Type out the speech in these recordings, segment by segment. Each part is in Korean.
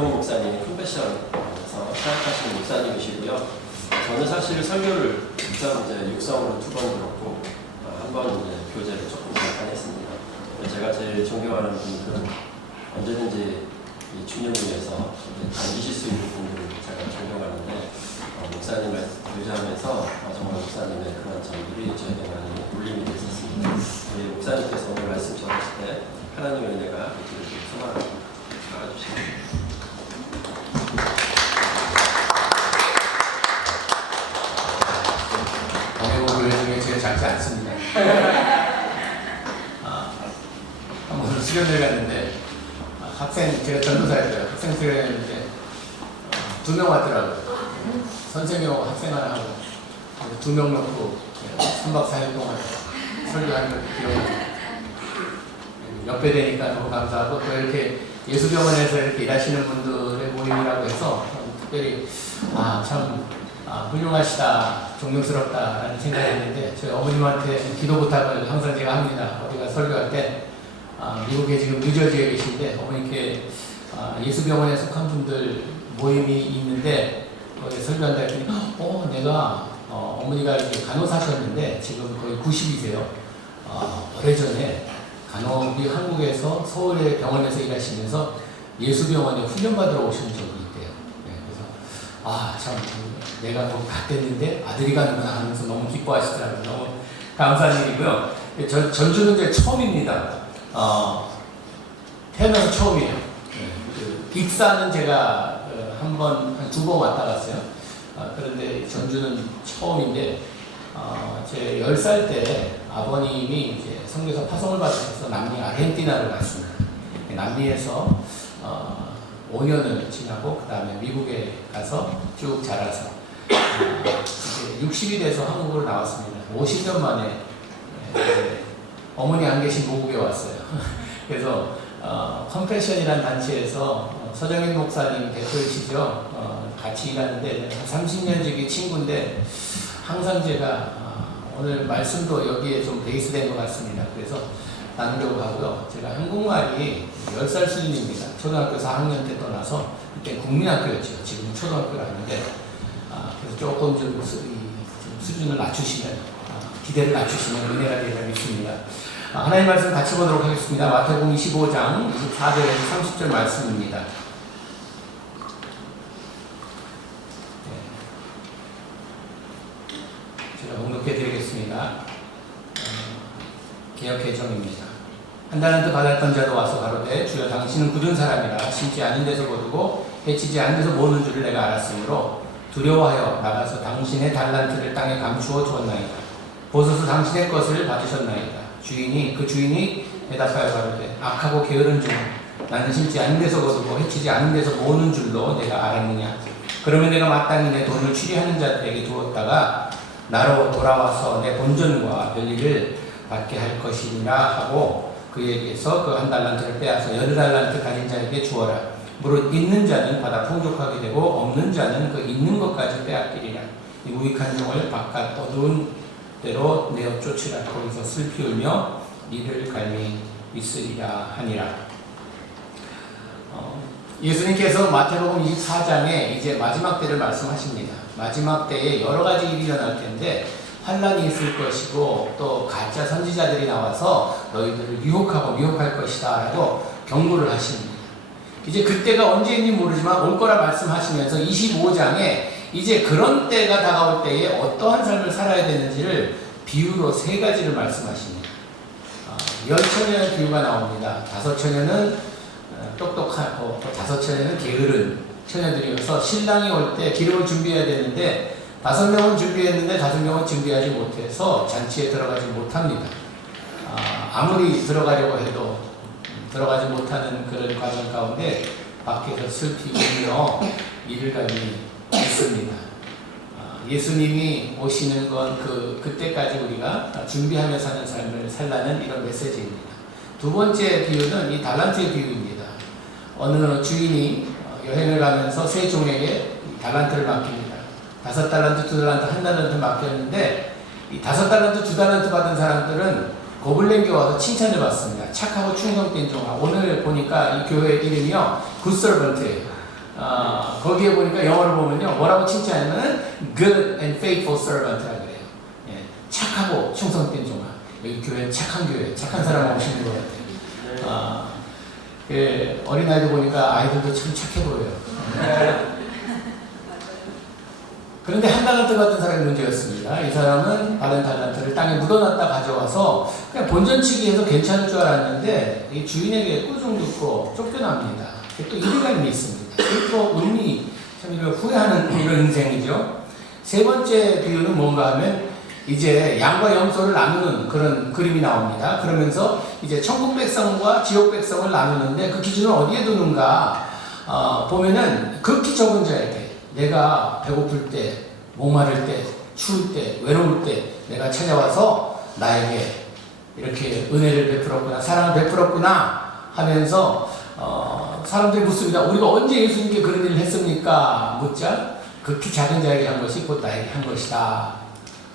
박형우 목사님 컴패션에서 사역하시는 목사님이시고요. 저는 사실 설교를 직접 이제 육성으로 2번 들었고 한 번 이제 교재를 조금 잠깐 했습니다. 제가 제일 존경하는 분들은 언제든지 이 주님을 위해서 당기실 수 있는 분들을 제가 존경하는데 목사님 말씀 교제하면서 정말 목사님의 그런 점들이 저에게 많이 울림이 됐었습니다. 우리 목사님께서 오늘 말씀 전하실 때 하나님의 은혜가 이렇게 소망합니다. 나가주시죠. 교회 중에 제일 작지 않습니다. 한번 수련회를 갔는데 학생, 제가 전도사였어요. 학생 수련회였는데 2명 왔더라고요. 선생님하고 학생 하나 하고 2명 놓고 3박 4일 동안 설교하는 걸 기억합니다. 옆에 되니까 너무 감사하고, 또 이렇게 예수병원에서 이렇게 일하시는 분들의 모임이라고 해서 특별히 참 훌륭하시다, 존경스럽다라는 생각이 했는데, 저희 어머님한테 기도 부탁을 항상 제가 합니다. 어디가 설교할 때 미국에 지금 뉴저지에 계신데 어머니께 예수병원에 속한 분들 모임이 있는데 거기에 설교한다 했더니 내가 어머니가 이제 간호사셨는데 지금 거의 90이세요. 오래전에 간호비 한국에서 서울의 병원에서 일하시면서 예수병원에 훈련받으러 오신 적이 있대요. 네, 그래서 참 내가 너무 갓됐는데 아들이 가는구나 하면서 너무 기뻐하시더라고요. 너무 감사한 일이고요. 전주는 이제 처음입니다. 태어나서 처음이에요. 네, 익사는 제가 한 두 번 왔다 갔어요. 그런데 전주는 처음인데, 제 10살 때 아버님이 이제 성교사 파송을 받으셔서 남미 아르헨티나를 갔습니다. 남미에서 5년을 지나고 그 다음에 미국에 가서 쭉 자라서 60이 돼서 한국으로 나왔습니다. 50년 만에 어머니 안 계신 모국에 왔어요. 그래서 컴패션이라는 단체에서 서정인 목사님 대표이시죠. 같이 일하는데 30년 지기 친구인데 항상 제가 오늘 말씀도 여기에 좀 베이스된 것 같습니다. 그래서 나누려고 하고요. 제가 한국말이 10살 수준입니다. 초등학교 4학년 때 떠나서 그때 국민학교였죠. 지금 초등학교를 하는데 그래서 조금 좀 수준을 낮추시면, 기대를 낮추시면 은혜가 되리라 믿습니다. 하나님 말씀 같이 보도록 하겠습니다. 마태복음 25장 24절에서 30절 말씀입니다. 제가 봉독해 드리겠습니다. 개역개정입니다. 한 달란트 받았던 자도 와서 가로되 주여 당신은 굳은 사람이라 심지 않은 데서 거두고 해치지 않은 데서 모으는 줄을 내가 알았으므로 두려워하여 나가서 당신의 달란트를 땅에 감추어 주었나이다. 보소서 당신의 것을 받으셨나이다. 그 주인이 대답하여 가로되 악하고 게으른 종, 나는 심지 않은 데서 거두고 해치지 않은 데서 모으는 줄로 내가 알았느냐. 그러면 내가 마땅히 내 돈을 취리하는 자들에게 두었다가 나로 돌아와서 내 본전과 별일을 받게 할 것이니라 하고, 그에게서 그 1달란트를 빼앗아 10달란트 가진 자에게 주어라. 무릇 있는 자는 받아 풍족하게 되고 없는 자는 그 있는 것까지 빼앗기리라. 이 무익한 종을 바깥 어두운 대로 내어 쫓으라. 거기서 슬피 울며 이를 갈미 있으리라 하니라. 예수님께서 마태복음 24장에 이제 마지막 때를 말씀하십니다. 마지막 때에 여러 가지 일이 일어날 텐데 환란이 있을 것이고 또 가짜 선지자들이 나와서 너희들을 유혹하고 미혹할 것이다 라고 경고를 하십니다. 이제 그때가 언제인지 모르지만 올 거라 말씀하시면서 25장에 이제 그런 때가 다가올 때에 어떠한 삶을 살아야 되는지를 비유로 3가지를 말씀하십니다. 10처녀의 비유가 나옵니다. 5처녀는 똑똑하고 또 5처녀는 게으른 처녀들이어서 신랑이 올 때 기름을 준비해야 되는데 5명은 준비했는데 5명은 준비하지 못해서 잔치에 들어가지 못합니다. 아무리 들어가려고 해도 들어가지 못하는 그런 과정 가운데 밖에서 슬피 울며 이를 갈미 있습니다. 예수님이 오시는 건 그때까지 우리가 준비하며 사는 삶을 살라는 이런 메시지입니다. 두 번째 비유는 이 달란트의 비유입니다. 어느 주인이 여행을 가면서 세 종에게 달란트를 맡깁니다. 5달란트, 2달란트, 1달란트 맡겼는데 이 5달란트, 2달란트 받은 사람들은 고블랭교 와서 칭찬을 받습니다. 착하고 충성된 종아. 오늘 보니까 이 교회 이름이요 굿서번트예요. 거기에 보니까 영어를 보면요. 뭐라고 칭찬하냐면은 good and faithful servant라고 그래요. 예, 착하고 충성된 종아. 여기 교회 착한 교회, 착한 사람 오시는 것 같아요. 예, 어린아이들 보니까 아이들도 참 착해 보여요. 그런데 한 달란트 받은 사람이 문제였습니다. 이 사람은 받은 달란트를 땅에 묻어놨다 가져와서 그냥 본전치기 해서 괜찮을 줄 알았는데 이 주인에게 꾸중 듣고 쫓겨납니다. 또 이해관이 있습니다. 또 운이 참 이걸 후회하는 이런 인생이죠. 세 번째 비유는 뭔가 하면 이제 양과 염소를 나누는 그런 그림이 나옵니다. 그러면서 이제 천국 백성과 지옥 백성을 나누는데 그 기준을 어디에 두는가 보면은 극히 적은 자에게 내가 배고플 때, 목마를 때, 추울 때, 외로울 때 내가 찾아와서 나에게 이렇게 은혜를 베풀었구나, 사랑을 베풀었구나 하면서 사람들이 묻습니다. 우리가 언제 예수님께 그런 일을 했습니까? 묻자 극히 작은 자에게 한 것이 곧 나에게 한 것이다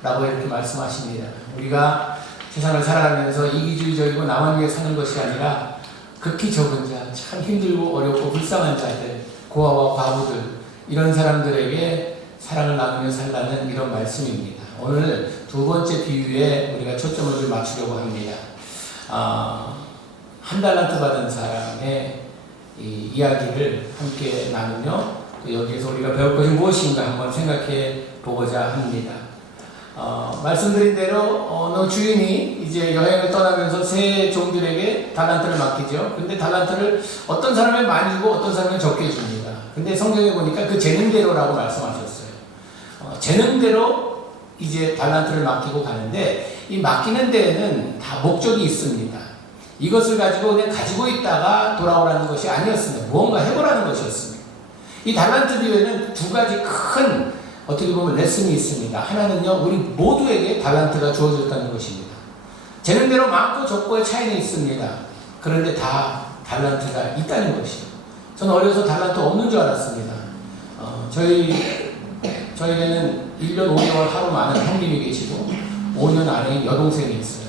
라고 이렇게 말씀하십니다. 우리가 세상을 살아가면서 이기주의적이고 나만 위해 사는 것이 아니라 극히 적은 자, 참 힘들고 어렵고 불쌍한 자들, 고아와 과부들 이런 사람들에게 사랑을 나누며 살라는 이런 말씀입니다. 오늘 두 번째 비유에 우리가 초점을 좀 맞추려고 합니다. 한 달란트 받은 사람의 이 이야기를 함께 나누며 또 여기에서 우리가 배울 것이 무엇인가 한번 생각해 보고자 합니다. 말씀드린 대로 너 주인이 이제 여행을 떠나면서 세 종들에게 달란트를 맡기죠. 근데 달란트를 어떤 사람은 많이 주고 어떤 사람은 적게 줍니다. 근데 성경에 보니까 그 재능대로라고 말씀하셨어요. 재능대로 이제 달란트를 맡기고 가는데 이 맡기는 데에는 다 목적이 있습니다. 이것을 가지고 그냥 가지고 있다가 돌아오라는 것이 아니었습니다. 무언가 해보라는 것이었습니다. 이 달란트 비유에는 두 가지 큰 어떻게 보면 레슨이 있습니다. 하나는요, 우리 모두에게 달란트가 주어졌다는 것입니다. 재능대로 많고 적고의 차이는 있습니다. 그런데 다 달란트가 있다는 것이죠. 저는 어려서 달란트 없는 줄 알았습니다. 저희에는 1년 5개월 하루 많은 형님이 계시고 5년 안에 여동생이 있어요.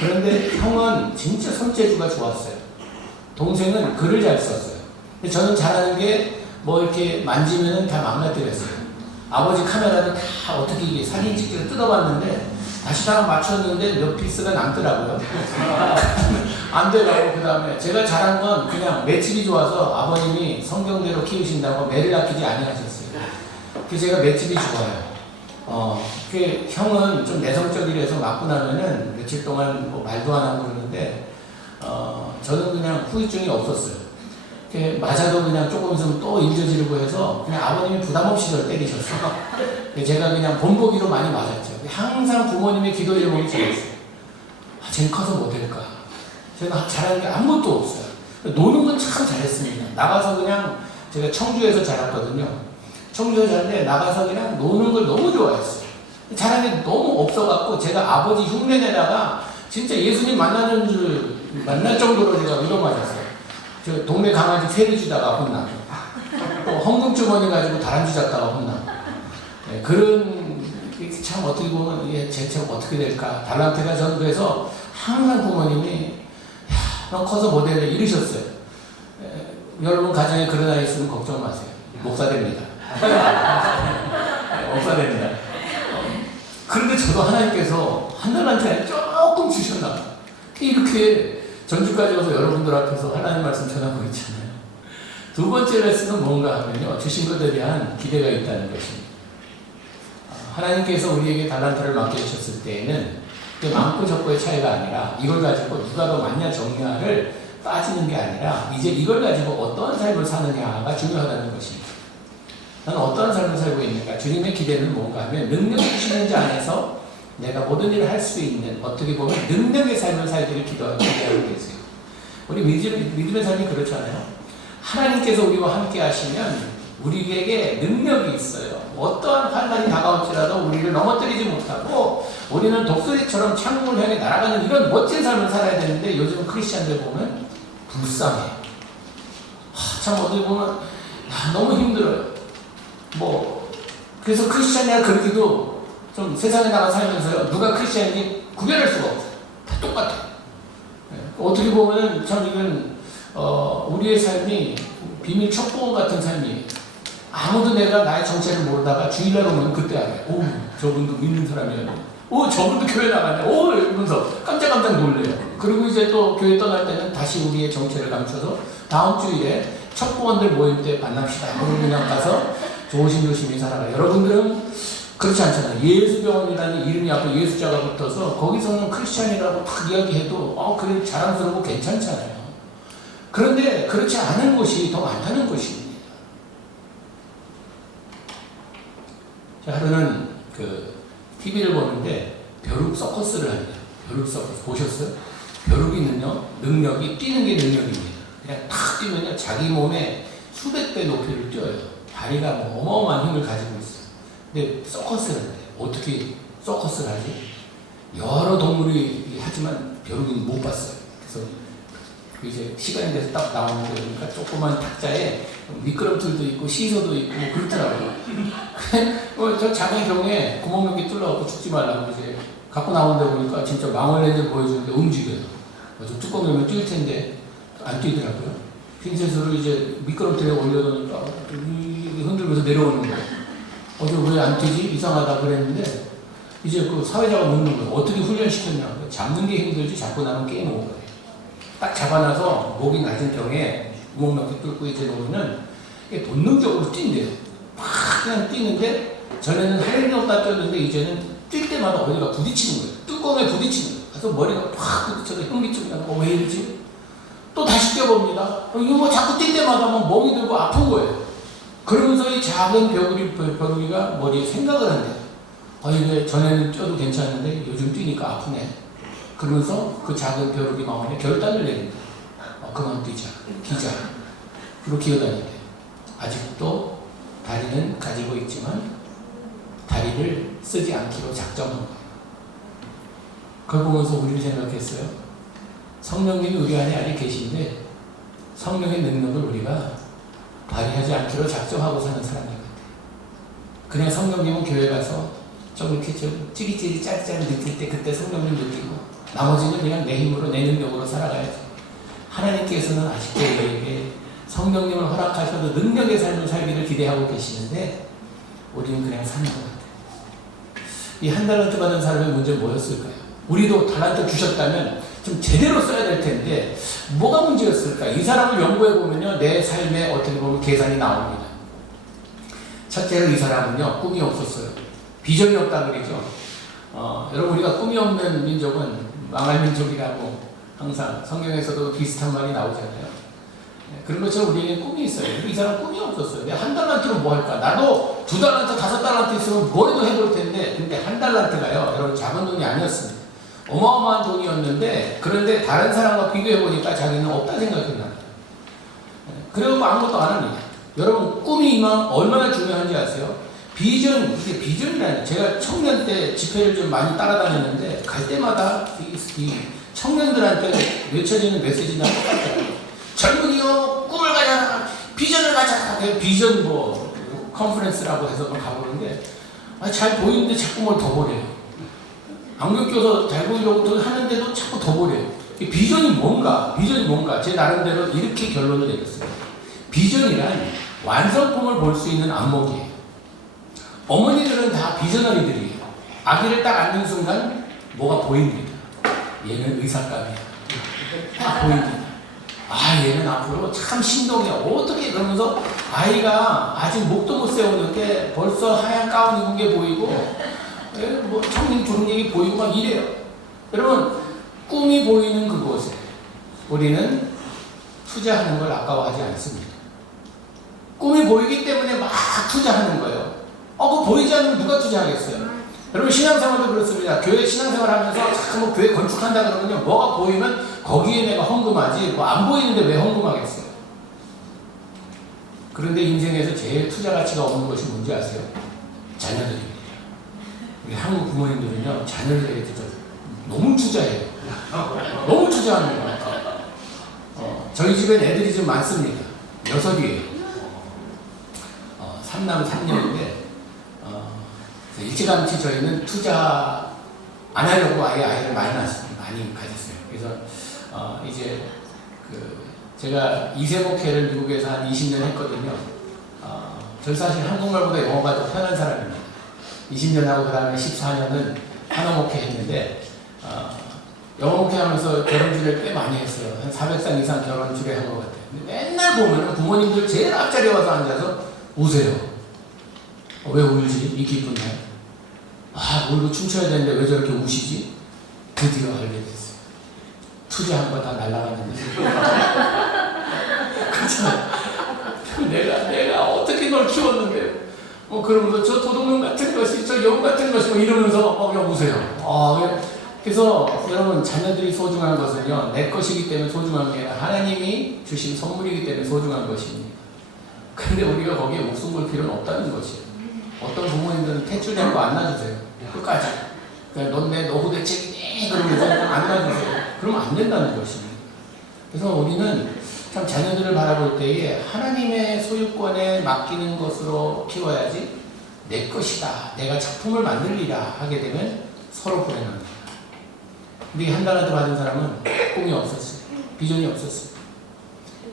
그런데 형은 진짜 손재주가 좋았어요. 동생은 글을 잘 썼어요. 근데 저는 잘하는 게 뭐 이렇게 만지면은 다 망가뜨렸어요. 아버지 카메라도 다 어떻게 이게 사진 찍기를 뜯어봤는데 다시 다 맞췄는데 몇 피스가 남더라고요. 안 되라고. 그 다음에 제가 잘한 건 그냥 맷집이 좋아서 아버님이 성경대로 키우신다고 매를 아끼지 아니하셨어요. 그래서 제가 맷집이 좋아요. 그 형은 좀 내성적이라서 맞고 나면은 며칠 동안 뭐 말도 안 하고 그러는데 저는 그냥 후유증이 없었어요. 맞아도 그냥 조금 있으면 또 일저지르고 해서 그냥 아버님이 부담 없이 저를 때리셨어요. 제가 그냥 본보기로 많이 맞았죠. 항상 부모님의 기도 제목이 저였어요. 쟤는 커서 뭐 될까? 저는 잘하는 게 아무것도 없어요. 노는 건 참 잘했습니다. 나가서 그냥 제가 청주에서 자랐거든요. 청주에서 자랐는데 나가서 그냥 노는 걸 너무 좋아했어요. 잘하는 게 너무 없어갖고 제가 아버지 흉내내다가 진짜 예수님 만날 정도로 제가 의로 맞았어요. 저 동네 강아지 세리 주다가 혼나고 또 헌금 주머니 가지고 다람쥐 잡다가 혼나고 그런 참 어떻게 보면 이게 쟤처럼 어떻게 될까. 달란트가 저는 그래서 항상 부모님이 너 커서 뭐 될래 이러셨어요. 여러분 가정에 그런 아이 있으면 걱정 마세요. 목사 됩니다. 목사 됩니다. 그런데 저도 하나님께서 한 달란트에 조금 주셨나 봐요. 이렇게 전주까지 와서 여러분들 앞에서 하나님 말씀 전하고 있잖아요. 두 번째 레슨은 뭔가 하면요, 주신 것에 대한 기대가 있다는 것입니다. 하나님께서 우리에게 달란트를 맡겨주셨을 때에는 많고 적고의 차이가 아니라 이걸 가지고 누가 더 많냐 적냐를 따지는 게 아니라 이제 이걸 가지고 어떠한 삶을 사느냐가 중요하다는 것입니다. 나는 어떠한 삶을 살고 있는가? 주님의 기대는 뭔가 하면 능력 주시는 자 안에서 내가 모든 일을 할 수 있는 어떻게 보면 능력의 삶을 살기를 기대하고 계세요. 우리 믿음의 삶이 그렇잖아요. 하나님께서 우리와 함께 하시면 우리에게 능력이 있어요. 어떠한 환난이 다가올지라도 우리를 넘어뜨리지 못하고 우리는 독수리처럼 창문을 향해 날아가는 이런 멋진 삶을 살아야 되는데 요즘 크리스찬들 보면 불쌍해. 참 어떻게 보면 너무 힘들어요. 그래서 크리스찬이라 그러기도 좀 세상에 나가 살면서요, 누가 크리스찬인지 구별할 수가 없어요. 다 똑같아요. 어떻게 보면 참 이건 우리의 삶이 비밀 첩보원 같은 삶이에요. 아무도 내가 나의 정체를 모르다가 주일날 오면 그때 알아요. 오, 저분도 믿는 사람이야. 오, 저분도 교회 나갔네. 오, 이러면서 깜짝깜짝 놀래요. 그리고 이제 또 교회 떠날 때는 다시 우리의 정체를 감춰서 다음 주일에 첩보원들 모임 때 만납시다. 그러고 그냥 가서 조심조심히 살아가요. 여러분들은 그렇지 않잖아요. 예수병원이라는 이름이 앞에 예수자가 붙어서 거기서는 크리스찬이라고 딱 이야기해도 그래 자랑스러우고 괜찮잖아요. 그런데 그렇지 않은 곳이 더 많다는 것입니다. 하루는 TV를 보는데 벼룩 서커스를 합니다. 벼룩 서커스 보셨어요? 벼룩이는요 능력이 뛰는 게 능력입니다. 그냥 탁 뛰면요 자기 몸에 수백 배 높이를 뛰어요. 다리가 뭐 어마어마한 힘을 가지고 있어요. 근데 서커스를 해요. 어떻게 서커스를 하지? 여러 동물이 하지만 벼룩이는 못 봤어요. 그래서 이제 시간이 돼서 딱 나오는데 보니까 조그만 탁자에 미끄럼틀도 있고 시소도 있고 뭐 그렇더라고요. 저 작은 병에 구멍 몇 개 뚫어갖고 죽지 말라고 이제 갖고 나오는데 보니까 진짜 망원렌즈를 보여주는데 움직여요. 좀 뚜껑 열면 뛸 텐데 안 뛰더라고요. 핀셋으로 이제 미끄럼틀에 올려놓으니까 흔들면서 내려오는 거예요. 왜 안 뛰지? 이상하다 그랬는데 이제 그 사회자가 묻는 거예요. 어떻게 훈련시켰냐고. 잡는 게 힘들지 잡고 나면 게임 오거든요. 딱 잡아놔서 목이 낮은 병에 구멍 몇 개 뚫고 이제 놓으면 이게 본능적으로 뛴대요. 막 그냥 뛰는데 전에는 할 일이 없다 뛰었는데 이제는 뛸 때마다 어디가 부딪히는 거예요. 뚜껑에 부딪히는 거예요. 그래서 머리가 팍 부딪혀서 현기증이 나고 왜 이러지? 또 다시 뛰어봅니다. 이거 뭐 자꾸 뛸 때마다 막 멍이 들고 아픈 거예요. 그러면서 이 작은 벼룩이가 머리에 생각을 한대요. 이게 전에는 뛰어도 괜찮은데 요즘 뛰니까 아프네. 그러면서 그 작은 벼룩이 마음에 결단을 내립니다. 그만 뛰자, 기자. 그리고 기어다니대요. 아직도 다리는 가지고 있지만 다리를 쓰지 않기로 작정한 거예요. 그걸 보면서 우리를 생각했어요. 성령님이 우리 안에 아직 계신데 성령의 능력을 우리가 발휘하지 않기로 작정하고 사는 사람인 것 같아요. 그냥 성령님은 교회 가서 좀 이렇게 좀 찌릿찌릿 짜릿짜릿 느낄 때 그때 성령님 느끼고 나머지는 그냥 내 힘으로 내 능력으로 살아가야지. 하나님께서는 아직도 우리에게 성령님을 허락하셔도 능력의 삶을 살기를 기대하고 계시는데 우리는 그냥 사는 것 같아요. 이 한 달란트 받은 사람의 문제는 뭐였을까요? 우리도 달란트 주셨다면 좀 제대로 써야 될 텐데 뭐가 문제였을까? 이 사람을 연구해 보면요 내 삶에 어떻게 보면 계산이 나옵니다. 첫째로 이 사람은요 꿈이 없었어요. 비전이 없다 그러죠. 여러분 우리가 꿈이 없는 민족은 망할 민족이라고 항상 성경에서도 비슷한 말이 나오잖아요. 그런 것처럼 우리에게 꿈이 있어요. 이 사람 꿈이 없었어요. 내가 한 달란트로 뭐 할까? 나도 2달란트, 5달란트 있으면 뭐라도 해볼 텐데 근데 한 달란트가요 여러분 작은 돈이 아니었습니다. 어마어마한 돈이었는데 그런데 다른 사람과 비교해보니까 자기는 없다 생각했나 봐요. 그래서 아무것도 안 합니다. 여러분 꿈이 얼마나 중요한지 아세요? 비전, 이게 비전이라는 제가 청년 때 집회를 좀 많이 따라다녔는데 갈 때마다 이 청년들한테 외쳐지는 메시지나 똑같아요. 젊은이요 꿈을 가져라 비전을 가져라. 비전 컨퍼런스라고 해서 가보는데 잘 보이는데 자꾸 뭘 더 보래요. 안경 껴서 잘 보이려고 하는데도 자꾸 더 보래요. 비전이 뭔가 제 나름대로 이렇게 결론을 내렸어요. 비전이란 완성품을 볼 수 있는 안목이에요. 어머니들은 다 비전어리들이에요. 아기를 딱 안는 순간 뭐가 보입니다. 얘는 의사감이야. 다 보입니다. 얘는 앞으로 참 신동이야. 어떻게 그러면서 아이가 아직 목도 못 세우는데 벌써 하얀 가운 입은 게 보이고 청년 주름얘기 보이고 막 이래요. 여러분 꿈이 보이는 그곳에 우리는 투자하는 걸 아까워하지 않습니다. 꿈이 보이기 때문에 막 투자하는 거예요. 그거 보이지 않으면 누가 투자하겠어요? 여러분 신앙생활도 그렇습니다. 교회 신앙생활 하면서 자꾸 교회 건축한다 그러면요 뭐가 보이면 거기에 내가 헌금하지 안 보이는데 왜 헌금하겠어요? 그런데 인생에서 제일 투자 가치가 없는 것이 뭔지 아세요? 자녀들입니다. 우리 한국 부모님들은요 자녀들에게 진짜 너무 투자해요. 너무 투자하는 것 같아요. 저희 집엔 애들이 좀 많습니다. 6이에요. 3남 3녀인데 일찌감치 저희는 투자 안 하려고 아이를 많이 낳았어요. 많이 가졌어요. 그래서 이제 제가 2세 목회를 미국에서 한 20년 했거든요. 저 사실 한국말보다 영어가 더 편한 사람입니다. 20년 하고 그 다음에 14년은 한어 목회 했는데 영어 목회하면서 결혼 주례를 꽤 많이 했어요. 한 400상 이상 결혼 주례한 것 같아요. 근데 맨날 보면 부모님들 제일 앞자리에 와서 앉아서 우세요. 왜 울지? 이 기쁜 날. 울고 춤춰야 되는데 왜 저렇게 우시지? 드디어 알게 됐어요. 투자한 거 다 날라갔는데. 그렇잖아요. 내가 어떻게 널 키웠는데. 그러면서 저 도둑놈 같은 것이, 저 여우 같은 것이, 이러면서 그냥 우세요. 그래서 여러분, 자녀들이 소중한 것은요, 내 것이기 때문에 소중한 게 아니라 하나님이 주신 선물이기 때문에 소중한 것입니다. 근데 우리가 거기에 목숨 걸 필요는 없다는 것이에요. 어떤 부모님들은 탯줄 잡고 안 놔주세요. 끝까지. 그러니까 너 후대책이니? 그러면서 안 놔주세요. 그러면 안 된다는 것입니다. 그래서 우리는 참 자녀들을 바라볼 때에 하나님의 소유권에 맡기는 것으로 키워야지 내 것이다. 내가 작품을 만들리라 하게 되면 서로 불행합니다. 우리 한 달한테 받은 사람은 꿈이 없었어요. 비전이 없었어요.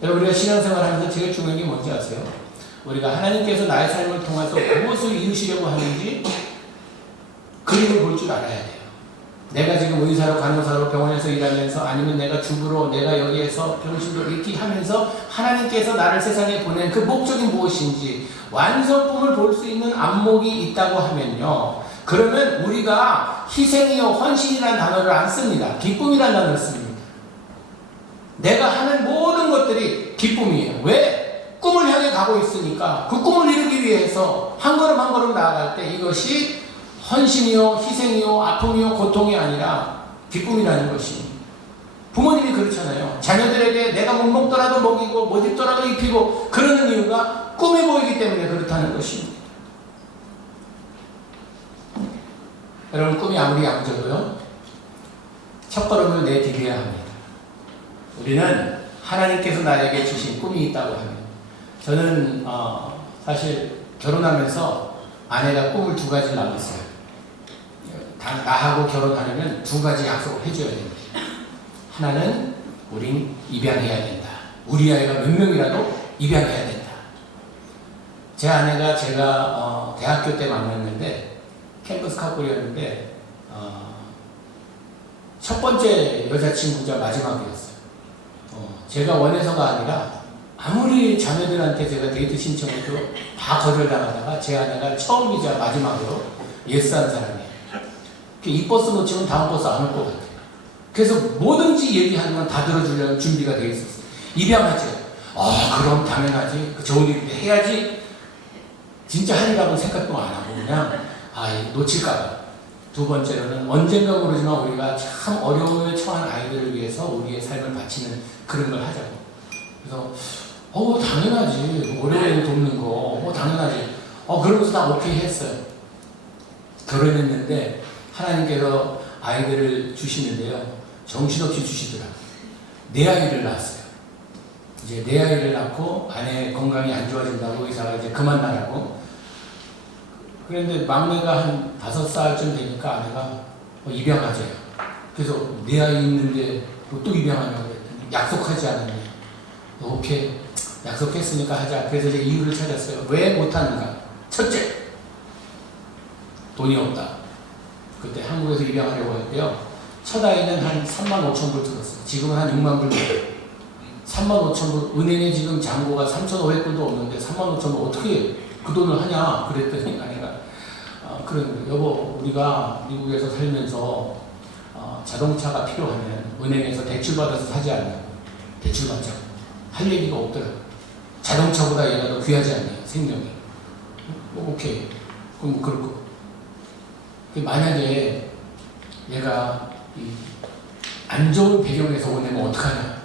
여러분, 우리가 신앙생활 하면서 제일 중요한 게 뭔지 아세요? 우리가 하나님께서 나의 삶을 통해서 무엇을 이루시려고 하는지 그림을 볼 줄 알아야 돼요. 내가 지금 의사로, 간호사로, 병원에서 일하면서, 아니면 내가 주부로, 내가 여기에서 병실로 이렇게 하면서 하나님께서 나를 세상에 보낸 그 목적이 무엇인지 완성품을 볼 수 있는 안목이 있다고 하면요, 그러면 우리가 희생이요 헌신이라는 단어를 안 씁니다. 기쁨이라는 단어를 씁니다. 내가 하는 모든 것들이 기쁨이에요. 왜? 꿈을 향해 가고 있으니까 그 꿈을 이루기 위해서 한 걸음 한 걸음 나아갈 때 이것이 헌신이요 희생이요 아픔이요 고통이 아니라 기쁨이라는 것입니다. 부모님이 그렇잖아요. 자녀들에게 내가 못 먹더라도 먹이고 못 입더라도 입히고 그러는 이유가 꿈이 보이기 때문에 그렇다는 것입니다. 여러분, 꿈이 아무리 양져도요, 첫걸음을 내디뎌야 합니다. 우리는 하나님께서 나에게 주신 꿈이 있다고 합니다. 저는 사실 결혼하면서 아내가 꿈을 두 가지 남겼어요. 나하고 결혼하려면 두 가지 약속을 해줘야 됩니다. 하나는 우린 입양해야 된다. 우리 아이가 몇 명이라도 입양해야 된다. 제 아내가 제가 대학교 때 만났는데 캠퍼스 카풀이었는데 첫 번째 여자친구자 마지막이었어요. 제가 원해서가 아니라 아무리 자매들한테 제가 데이트 신청해도 다 거절당하다가 제 아내가 처음이자 마지막으로 예스한 사람이에요. 이 버스 놓치면 다음 버스 안 올 것 같아요. 그래서 뭐든지 얘기하는 건 다 들어주려는 준비가 되어 있었어요. 입양하지? 그럼 당연하지. 좋은 일인데 해야지. 진짜 하리라고 생각도 안 하고 그냥 놓칠까봐. 두 번째로는 언젠가 모르지만 우리가 참 어려움에 처한 아이들을 위해서 우리의 삶을 바치는 그런 걸 하자고. 그래서 당연하지. 어려움을 돕는 거 당연하지. 그러면서 다 오케이 했어요. 결혼했는데 하나님께서 아이들을 주시는데요, 정신없이 주시더라고요. 네 아이를 낳았어요. 이제 네 아이를 낳고 아내 건강이 안 좋아진다고 의사가 이제 그만 나라고. 그런데 막내가 한 5살쯤 되니까 아내가 입양하재요. 그래서 네 아이 있는데 또 입양하냐고 그랬더니 약속하지 않았냐. 오케이, 약속했으니까 하자. 그래서 이제 이유를 찾았어요. 왜 못하는가? 첫째, 돈이 없다. 그때 한국에서 입양하려고 했대요. 첫 아이는 한 35,000불 들었어요. 지금은 한 6만 불 들어요. 35,000불, 은행에 지금 잔고가 3,500불도 없는데 35,000불 어떻게 그 돈을 하냐? 그랬더니 아내가 그러는 거예요. 여보, 우리가 미국에서 살면서 자동차가 필요하면 은행에서 대출받아서 사지 않냐고. 대출받자고. 할 얘기가 없더라고요. 자동차보다 얘가 더 귀하지 않냐, 생명이. 오케이. 그럼 그럴 거. 만약에 얘가 안 좋은 배경에서 오내면 어떡하냐?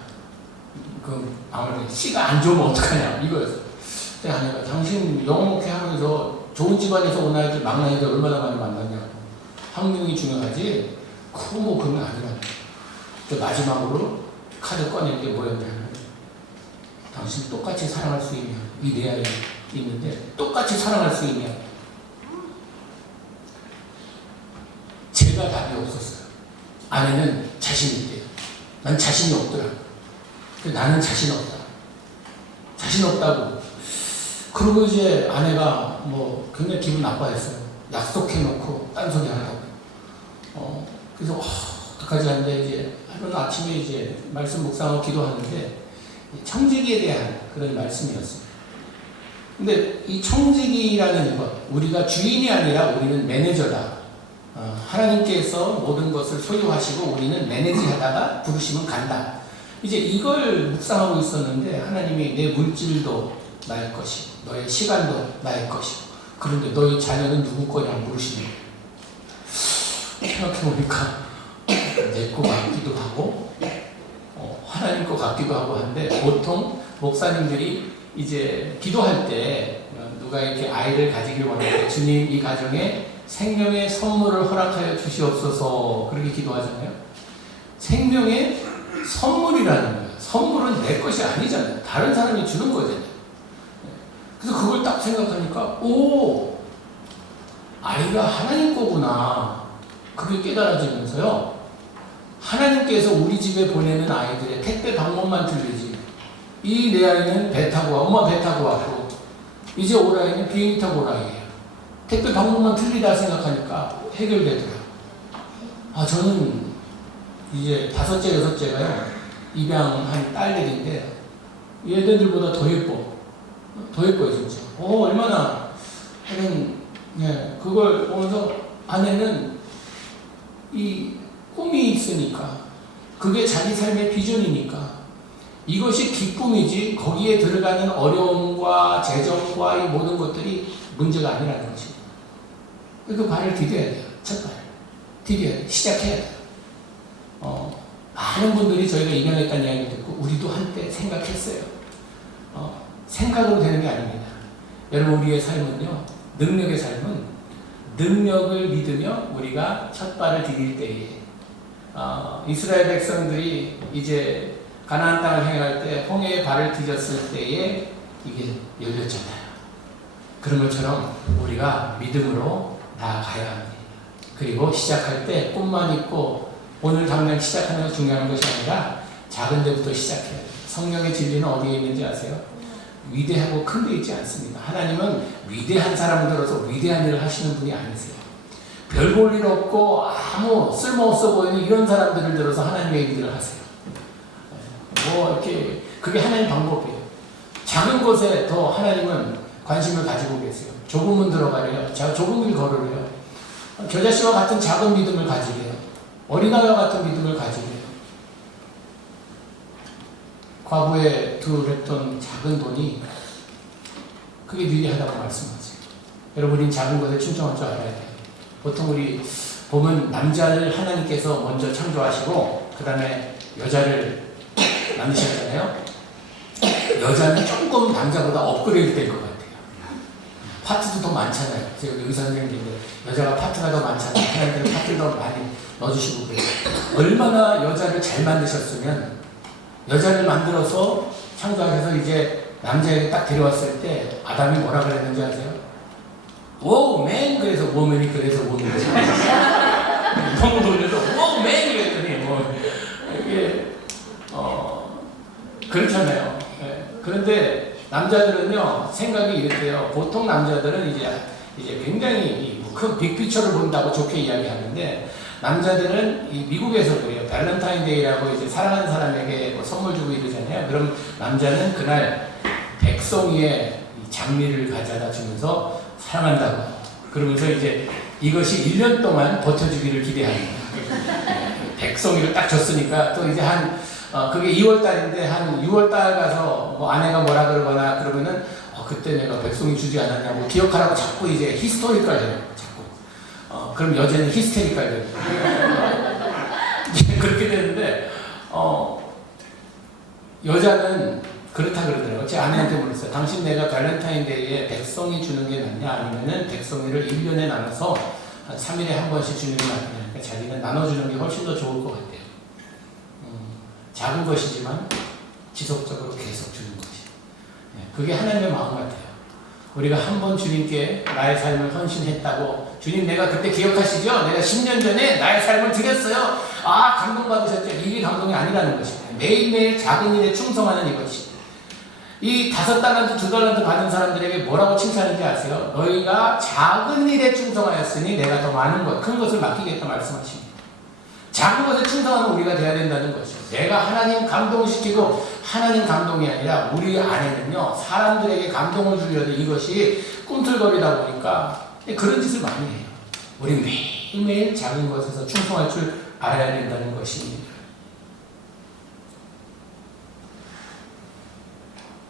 그럼 아무래도 씨가 안 좋으면 어떡하냐? 이거였어요. 근데 아내가 당신 영어 목회 하면서 좋은 집안에서 온 아이들, 막내 아이들 얼마나 많이 만났냐고. 학력이 중요하지? 그건 아니라고. 마지막으로 카드 꺼낸 게 뭐였냐면, 당신 똑같이 사랑할 수 있냐? 이 네 아이 있는데 똑같이 사랑할 수 있냐? 제가 답이 없었어요. 아내는 자신이 있대요. 난 자신이 없더라. 나는 자신 없다. 자신 없다고. 그리고 이제 아내가 뭐 굉장히 기분 나빠했어요. 약속해놓고 딴소리 하라고. 그래서 어떡하지 하는데 이제 하루는 아침에 이제 말씀 묵상하고 기도하는데 청지기에 대한 그런 말씀이었어요. 근데 이 청지기라는 것, 우리가 주인이 아니라 우리는 매니저다. 하나님께서 모든 것을 소유하시고 우리는 매니지하다가 부르시면 간다. 이제 이걸 묵상하고 있었는데 하나님이 내 물질도 나의 것이고 너의 시간도 나의 것이고 그런데 너희 자녀는 누구 거냐 물으시는 거예요. 생각해보니까 내 거 같기도 하고 하나님 거 같기도 하고 한데 보통 목사님들이 이제 기도할 때 누가 이렇게 아이를 가지길 원할 때 주님 이 가정에 생명의 선물을 허락하여 주시옵소서 그렇게 기도하잖아요. 생명의 선물이라는 거예요. 선물은 내 것이 아니잖아요. 다른 사람이 주는 거잖아요. 그래서 그걸 딱 생각하니까 오, 아이가 하나님 거구나. 그게 깨달아지면서요. 하나님께서 우리 집에 보내는 아이들의 택배 방법만 틀리지. 이 내 아이는 배 타고 와. 엄마 배 타고 왔고 이제 올 아이는 비행기 타고 올 아이예요. 택배 방법만 틀리다 생각하니까 해결되더라고요. 저는 이제 5째, 6째가요. 입양한 딸들인데 얘네들보다 더 예뻐. 더 예뻐요, 진짜. 얼마나. 하여튼, 예, 그걸 보면서 아내는 이 꿈이 있으니까 그게 자기 삶의 비전이니까 이것이 기쁨이지 거기에 들어가는 어려움과 재정과 이 모든 것들이 문제가 아니라는 것이. 그 발을 디뎌야 돼요. 첫 발. 디뎌야 돼요. 시작해야 돼요. 많은 분들이 저희가 입양했다는 이야기 듣고 우리도 한때 생각했어요. 생각으로 되는 게 아닙니다. 여러분 우리의 삶은요. 능력의 삶은 능력을 믿으며 우리가 첫 발을 디딜 때에 이스라엘 백성들이 이제 가나안 땅을 행할 때 홍해에 발을 디뎠을 때에 이게 열렸잖아요. 그런 것처럼 우리가 믿음으로 나아가야 합니다. 그리고 시작할 때 꿈만 있고 오늘 당장 시작하는 것이 중요한 것이 아니라 작은 데부터 시작해야 돼요. 성령의 진리는 어디에 있는지 아세요? 위대하고 큰 데 있지 않습니다. 하나님은 위대한 사람을 들어서 위대한 일을 하시는 분이 아니세요. 별 볼 일 없고 아무 쓸모없어 보이는 이런 사람들을 들어서 하나님의 일을 하세요. 이렇게 그게 하나님 방법이에요. 작은 것에 더 하나님은 관심을 가지고 계세요. 조금은 들어가래요. 좁은 길 걸으래요. 겨자씨와 같은 작은 믿음을 가지래요. 어린아이와 같은 믿음을 가지래요. 과부에 두랬던 작은 돈이 그게 위대하다고 말씀하세요. 여러분, 우린 작은 것에 충성할 줄 알아야 돼요. 보통 우리 보면 남자를 하나님께서 먼저 창조하시고 그 다음에 여자를 만드셨잖아요. 여자는 조금 남자보다 업그레이드 된 것 같아요. 파트도 더 많잖아요. 제가 의사 선생님인데 여자가 파트가 더 많잖아요. 하나님께서 파트를 더 많이 넣어주시고 그래요. 얼마나 여자를 잘 만드셨으면 여자를 만들어서 창조하셔서 이제 남자에게 딱 데려왔을 때 아담이 뭐라 그랬는지 아세요? 워맨 그래서 워맨이 그래서 워맨이 너무 놀려서 워맨 이랬더니 이게 그렇잖아요. 네. 그런데 남자들은요 생각이 이렇대요. 보통 남자들은 이제 굉장히 큰 빅피처를 본다고 좋게 이야기하는데 남자들은 이 미국에서 그래요. 발렌타인데이라고 이제 사랑하는 사람에게 뭐 선물 주고 이러잖아요. 그럼 남자는 그날 백송이의 장미를 가져다 주면서 사랑한다고. 그러면서 이제 이것이 1년 동안 버텨주기를 기대합니다. 백송이를 딱 줬으니까 또 이제 그게 2월달인데 한 6월달 가서 뭐 아내가 뭐라 그러거나 그러면은 그때 내가 백송이 주지 않았냐고 기억하라고 자꾸 이제 히스토리컬 해요. 자꾸. 그럼 여자는 히스테리컬 돼요. 그렇게 되는데 여자는 그렇다 그러더라고요. 제 아내한테 물었어요. 당신 내가 발렌타인데이에 백송이 주는 게 낫냐 아니면은 백송이를 1년에 나눠서 한 3일에 한 번씩 주는 게 낫냐. 그러니까 자기는 나눠주는 게 훨씬 더 좋을 것 같아요. 작은 것이지만 지속적으로 계속 주는 것이. 그게 하나님의 마음 같아요. 우리가 한 번 주님께 나의 삶을 헌신했다고 주님 내가 그때 기억하시죠? 내가 10년 전에 나의 삶을 드렸어요. 감동받으셨죠? 이게 감동이 아니라는 것입니다. 매일매일 작은 일에 충성하는 이것이. 이 5달란트, 2달란트 받은 사람들에게 뭐라고 칭찬하는지 아세요? 너희가 작은 일에 충성하였으니 내가 더 많은 것, 큰 것을 맡기겠다 말씀하십니다. 작은 것에 충성하는 우리가 돼야 된다는 것이죠. 내가 하나님 감동시키고 하나님 감동이 아니라 우리 안에는요, 사람들에게 감동을 주려는 이것이 꿈틀거리다 보니까 그런 짓을 많이 해요. 우리 매일매일 작은 것에서 충성할 줄 알아야 된다는 것입니다.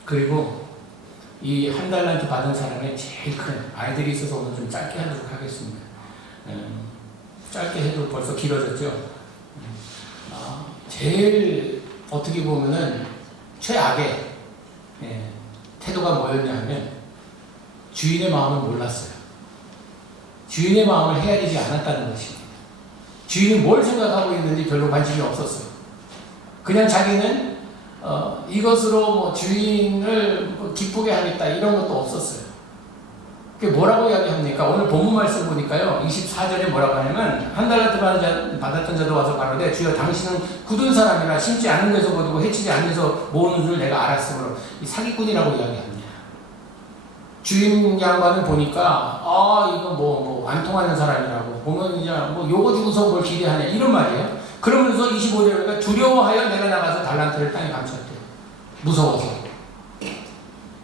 그리고 이 1달란트 받은 사람의 제일 큰 아이들이 있어서 오늘 좀 짧게 하도록 하겠습니다. 짧게 해도 벌써 길어졌죠. 제일 어떻게 보면은 최악의 태도가 뭐였냐면 주인의 마음을 몰랐어요. 주인의 마음을 헤아리지 않았다는 것입니다. 주인이 뭘 생각하고 있는지 별로 관심이 없었어요. 그냥 자기는 이것으로 뭐 주인을 기쁘게 하겠다 이런 것도 없었어요. 그게 뭐라고 이야기합니까? 오늘 본문 말씀 보니까요, 24절에 뭐라고 하냐면 1달란트 받았던 자도 와서 가로되 주여 당신은 굳은 사람이라 심지 않은 데서 거두고 해치지 않는 데서 모으는 줄 내가 알았으므로 이 사기꾼이라고 이야기합니다. 주인 양반은 보니까 이거 뭐 안 통하는 사람이라고 보면 이제 뭐 요거 주고서 뭘 기대하냐 이런 말이에요. 그러면서 25절에 보니까 두려워하여 내가 나가서 달란트를 땅에 감췄대요. 무서워서.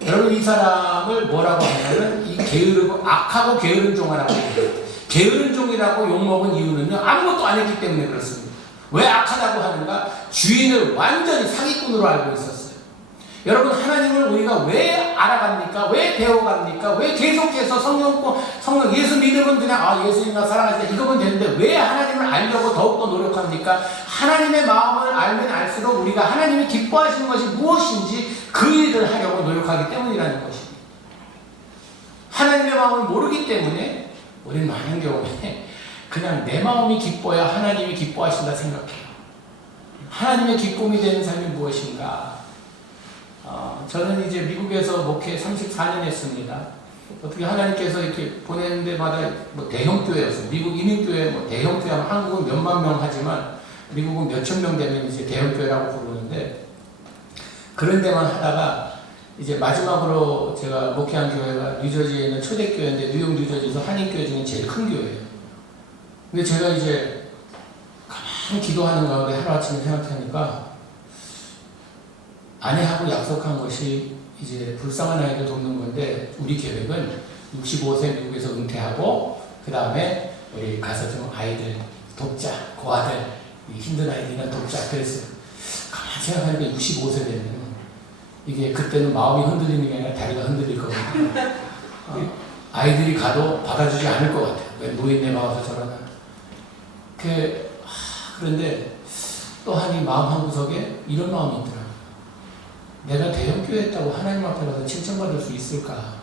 여러분 이 사람을 뭐라고 하냐면 이 게으르고 악하고 게으른 종이라고 해요. 게으른 종이라고 욕먹은 이유는요, 아무것도 안 했기 때문에 그렇습니다. 왜 악하다고 하는가? 주인을 완전히 사기꾼으로 알고 있었어요. 여러분 하나님을 우리가 왜 알아갑니까? 왜 배워갑니까? 왜 계속해서 성령 예수 믿으면 그냥 예수님과 사랑하시다 이거면 되는데 왜 하나님을 알려고 더욱더 노력합니까? 하나님의 마음을 알면 알수록 우리가 하나님이 기뻐하시는 것이 무엇인지 그 일을 하려고 노력하기 때문이라는 것입니다. 하나님의 마음을 모르기 때문에 우리는 많은 경우에 그냥 내 마음이 기뻐야 하나님이 기뻐하신다 생각해요. 하나님의 기쁨이 되는 삶이 무엇인가? 저는 이제 미국에서 목회 34년 했습니다. 어떻게 하나님께서 이렇게 보내는 데마다 뭐 대형교회였어요. 미국 이민교회 뭐 대형교회 하면 한국은 몇만 명 하지만 미국은 몇천 명 되면 이제 대형교회라고 부르는데 그런 데만 하다가 이제 마지막으로 제가 목회한 교회가 뉴저지에 있는 초대교회인데 뉴욕 뉴저지에서 한인교회 중에 제일 큰 교회예요. 근데 제가 이제 가만히 기도하는 가운데 하루아침에 생각하니까 아내하고 약속한 것이 이제 불쌍한 아이들 돕는 건데 우리 계획은 65세 미국에서 은퇴하고 그 다음에 우리 가서 좀 아이들 돕자, 고아들 힘든 아이들이나 돕자 그랬어요. 가만히 생각하니까 65세 되면 이게 그때는 마음이 흔들리는 게 아니라 다리가 흔들릴 거거든요. 아이들이 가도 받아주지 않을 것 같아요. 왜 노인네가 와서 저러나. 그런데 또한 이 마음 한구석에 이런 마음이 있더라고요. 내가 대형교회 했다고 하나님 앞에 가서 칭찬받을 수 있을까?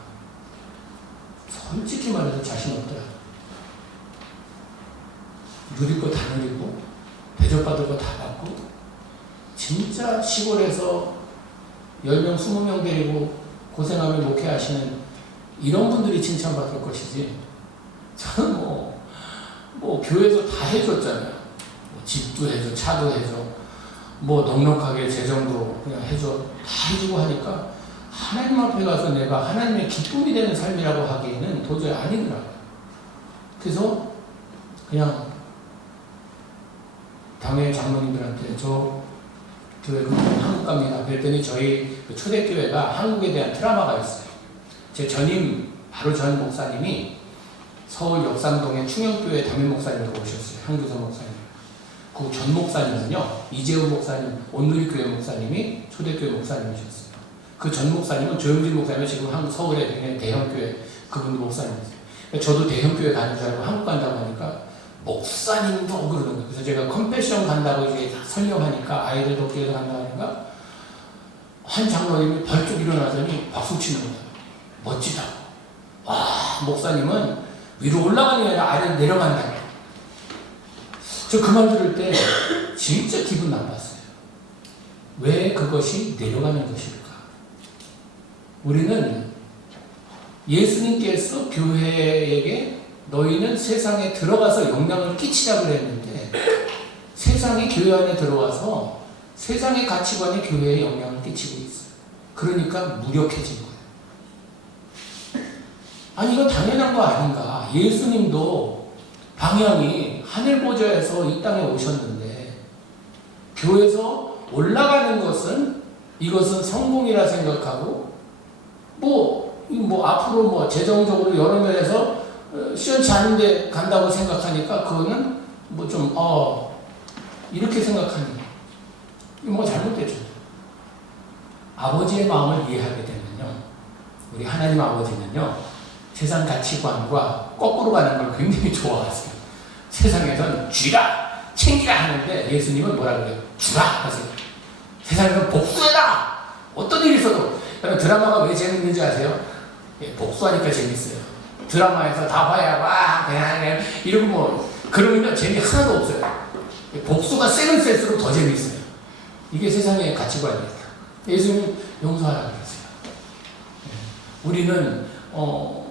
솔직히 말해서 자신 없더라. 누릴 거 다 누리고 대접받을 거 다 받고 진짜 시골에서 10명, 20명 데리고 고생하며 목회하시는 이런 분들이 칭찬받을 것이지 저는 뭐 교회에서 다 해줬잖아요. 뭐 집도 해줘, 차도 해줘, 뭐 넉넉하게 재정도 그냥 해줘, 다 해주고 하니까 하나님 앞에 가서 내가 하나님의 기쁨이 되는 삶이라고 하기에는 도저히 아니더라고요. 그래서 그냥 당회 장로님들한테 저 교회 한국 갑니다. 그랬더니 저희 초대교회가 한국에 대한 트라우마가 있어요. 제 전임 바로 전 목사님이 서울 역삼동의 충영교회 담임 목사님으로 오셨어요. 한규선 목사님. 그 전 목사님은요, 이재우 목사님, 온누리교회 목사님이 초대교회 목사님이셨어요. 그 전 목사님은 조영진 목사님은 지금 한국 서울에 굉장히 대형교회 그분도 목사님이세요. 저도 대형교회 가는 줄 알고 한국 간다고 하니까 목사님도 그러는 거예요. 그래서 제가 컴패션 간다고 이제 설명하니까 아이들 돕기 위해서 간다고 하니까 한 장로님이 벌쩍 일어나더니 박수 치는 거예요. 멋지다. 와, 목사님은 위로 올라가는 게 아니라 아래로 내려간다. 저 그 말 들을 때 진짜 기분 나빴어요. 왜 그것이 내려가는 것일까? 우리는 예수님께서 교회에게 너희는 세상에 들어가서 영향을 끼치라고 그랬는데 세상이 교회 안에 들어와서 세상의 가치관이 교회에 영향을 끼치고 있어요. 그러니까 무력해진 거예요. 아니 이건 당연한 거 아닌가. 예수님도 방향이 하늘 보좌에서 이 땅에 오셨는데 교회에서 올라가는 것은 이것은 성공이라 생각하고 뭐 앞으로 뭐 재정적으로 여러 면에서 시원치 않은데 간다고 생각하니까 그거는 뭐 좀 이렇게 생각하는 뭐 잘못됐죠. 아버지의 마음을 이해하게 되면요, 우리 하나님 아버지는요 세상 가치관과 거꾸로 가는 걸 굉장히 좋아하세요. 세상에선 쥐라 챙기라 하는데 예수님은 뭐라 그래요? 주라 하세요. 세상에선 복수해라. 어떤 일이 있어도. 여러분 드라마가 왜 재밌는지 아세요? 복수하니까 재밌어요. 드라마에서 다 봐야 와 그냥 이러고 뭐 그러면 재미 하나도 없어요. 복수가 세면 셀수록 더 재밌어요. 이게 세상의 가치관입니다. 예수님 용서하라 그랬어요. 우리는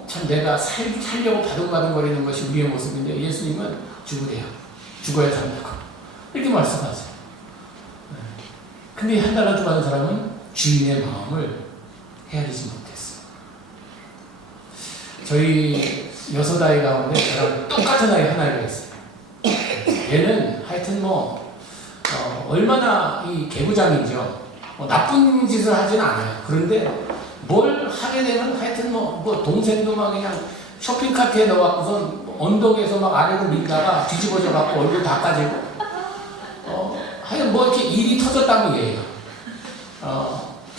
참 내가 살려고 바둥바둥거리는 것이 우리의 모습인데 예수님은 죽으래요. 죽어야 산다고 이렇게 말씀하세요. 근데 한 달란트 받은 사람은 주인의 마음을 헤아리지 못했어요. 저희 6아이 가운데 저랑 똑같은 아이 하나가 있어요. 얘는 하여튼 얼마나 이 개구장이죠. 나쁜 짓을 하지는 않아요. 그런데 뭘 하게 되면 하여튼 동생도 막 그냥 쇼핑카트에 넣어갖고선 언덕에서 막 아래로 밀다가 뒤집어져 갖고 얼굴 다 까지고 하여튼 이렇게 일이 터졌다는 얘기예요.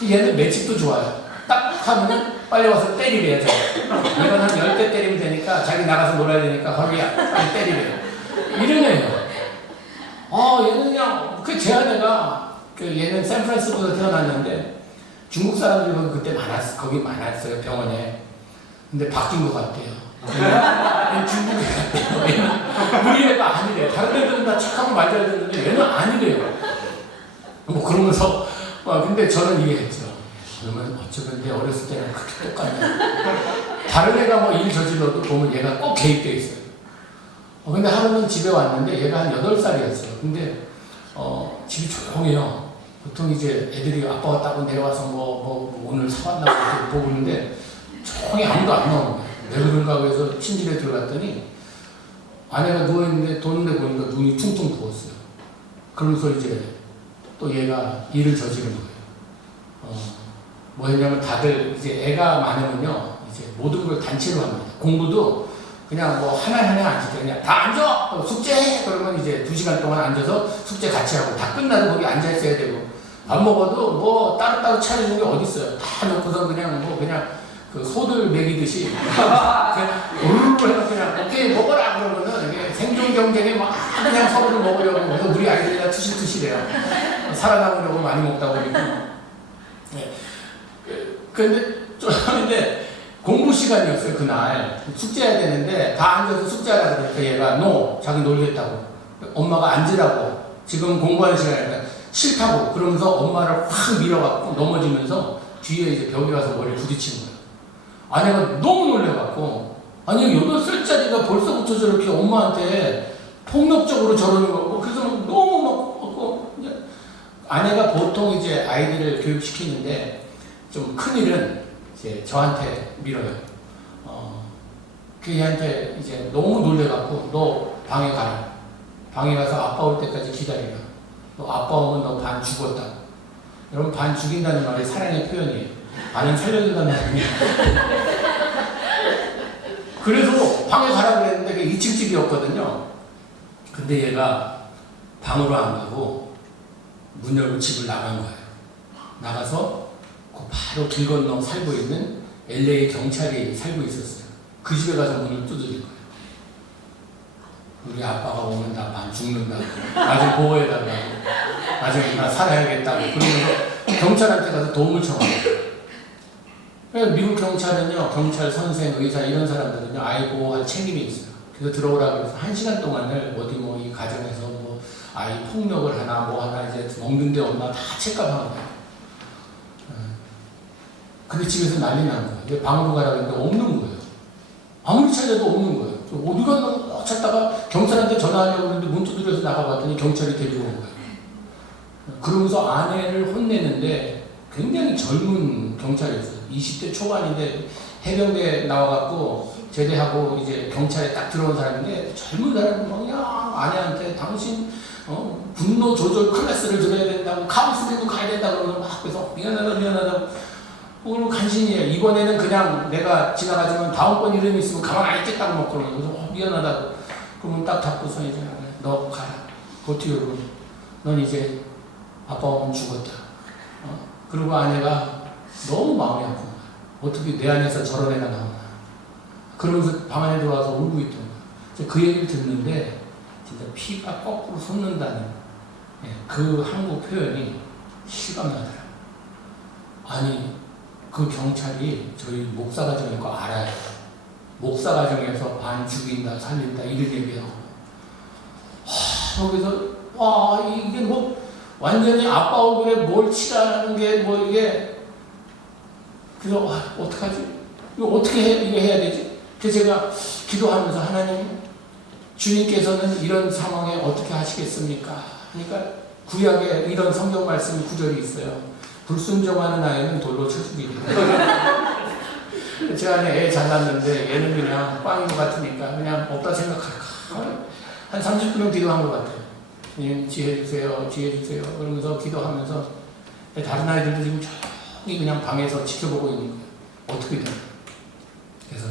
얘는 매집도 좋아요. 딱 하면은 빨리 와서 때리래요. 이건 한 10대 때리면 되니까 자기 나가서 놀아야 되니까 거기야 빨리 때리래요. 이런 애예요. 얘는 그냥 제 아내가 얘는 샌프란시스코에서 태어났는데 중국 사람들이 그때 거기 많았어요. 병원에. 근데 바뀐 것 같대요. 중국에 갔대요. 우리 애가 아니래요. 다른 애들은 다 착하고 말 잘 듣는데 얘는 아니래요. 그러면서 근데 저는 이해했죠. 그러면 어쩌면 내 어렸을 때는 그렇게 똑같냐. 다른 애가 일 저질러도 보면 얘가 꼭 개입되어 있어요. 근데 하루는 집에 왔는데 얘가 한 8살이었어요. 근데 집이 조용해요. 보통 이제 애들이 아빠 왔다고 내려와서 오늘 사왔나 이렇게 보고 있는데 조용히 아무도 안 나오는 거예요. 왜 그런가 해서 침실에 들어갔더니 아내가 누워있는데 도는데 보니까 눈이 퉁퉁 부었어요. 그러면서 이제 또 얘가 일을 저지른 거예요. 뭐였냐면 다들 이제 애가 많으면요 이제 모든 걸 단체로 합니다. 공부도 그냥 하나하나 앉을 때 그냥 다 앉아! 숙제해! 그러면 이제 2시간 동안 앉아서 숙제 같이 하고 다 끝나도 거기 앉아 있어야 되고 밥 먹어도 따로따로 차려주는 게 어딨어요. 다 놓고서 그냥 그 소들 먹이듯이 우르르 해서 그냥 오케이 먹어라 그러면은 이게 생존 경쟁에 막 그냥 서로를 먹으려고 그래서 우리 아이들이 다 투실투실해요. 살아남으려고 많이 먹다 보니까. 근데 공부 시간이었어요. 그날 숙제해야 되는데 다 앉아서 숙제하라 그러니까 얘가 자기 놀겠다고 엄마가 앉으라고 지금 공부하는 시간이니까 싫다고 그러면서 엄마를 확 밀어갖고 넘어지면서 뒤에 이제 벽에 가서 머리를 부딪히는 거예요. 아내가 너무 놀래갖고 아니 8살짜리가 벌써부터 저렇게 엄마한테 폭력적으로 저러는 거고 그래서 너무 아내가 보통 이제 아이들을 교육시키는데 좀 큰일은 이제 저한테 밀어요. 걔한테 이제 너무 놀래갖고 너 방에 가라. 방에 가서 아빠 올 때까지 기다리라. 너 아빠 오면 너 반 죽었다. 여러분 반 죽인다는 말이 사랑의 표현이에요. 반은 살려준다는 말이에요. 그래서 방에 가라 그랬는데 그게 2층 집이었거든요. 근데 얘가 방으로 안 가고 문 열고 집을 나간 거예요. 나가서 바로 길 건너 살고 있는 LA 경찰이 살고 있었어요. 그 집에 가서 문을 두드린 거예요. 우리 아빠가 오면 나 반 죽는다고. 나 좀 보호해달라고. 나중에 나 살아야겠다고. 그러면서 경찰한테 가서 도움을 청하고. 미국 경찰은요, 경찰, 선생, 의사 이런 사람들은요, 아이고 할 책임이 있어요. 그래서 들어오라 그래서 1시간 동안을 이 가정에서 아이 폭력을 하나 하나 이제 먹는데 없나 다 체크하는 거예요. 근데 집에서 난리 난 거예요. 방으로 가라 그랬는데 없는 거예요. 아무리 찾아도 없는 거예요. 어디 갔나 찾다가 경찰한테 전화하려고 그랬는데 문 두드려서 나가봤더니 경찰이 데리고 온 거예요. 그러면서 아내를 혼내는데 굉장히 젊은 경찰이었어요. 20대 초반인데 해병대 나와갖고 제대하고 이제 경찰에 딱 들어온 사람인데 젊은 사람이 그냥 아내한테 당신 분노 조절 클래스를 들어야 된다고 카운슬링도 가야 된다고 그러면 막 그래서 미안하다고 오늘 간신히 해. 이번에는 그냥 내가 지나가지만 다음번 이름이 있으면 가만 안 있겠다고 막 그러면서 미안하다고 그러면 딱 잡고서 이제 너 가라 고티오로 넌 이제 아빠 오면 죽었다. 그리고 아내가 너무 마음이 아픈 거야. 어떻게 내 안에서 저런 애가 나오나. 그러면서 방 안에 들어와서 울고 있던 거야. 그 얘기를 듣는데 진짜 피가 거꾸로 솟는다는 그 한국 표현이 실감나더라고요. 아니 그 경찰이 저희 목사 가정인 거 알아요. 목사 가정에서 반 죽인다 살린다 이런 얘기하고 거기서 와 이게 뭐 완전히 아빠 얼굴에 뭘 칠하는 게 뭐 이게 그래서 어떡하지? 이거 어떻게 이거 해야 되지? 그래서 제가 기도하면서 하나님 주님께서는 이런 상황에 어떻게 하시겠습니까? 그러니까 구약에 이런 성경 말씀 구절이 있어요. 불순종하는 아이는 돌로 쳐죽이리. 제 안에 애 잘났는데 얘는 그냥 꽝인 것 같으니까 그냥 없다 생각할까. 한 30분은 기도한 것 같아요. 지혜 주세요, 지혜 주세요. 그러면서 기도하면서 다른 아이들도 지금 저기 그냥 방에서 지켜보고 있는 거예요. 어떻게 돼? 그래서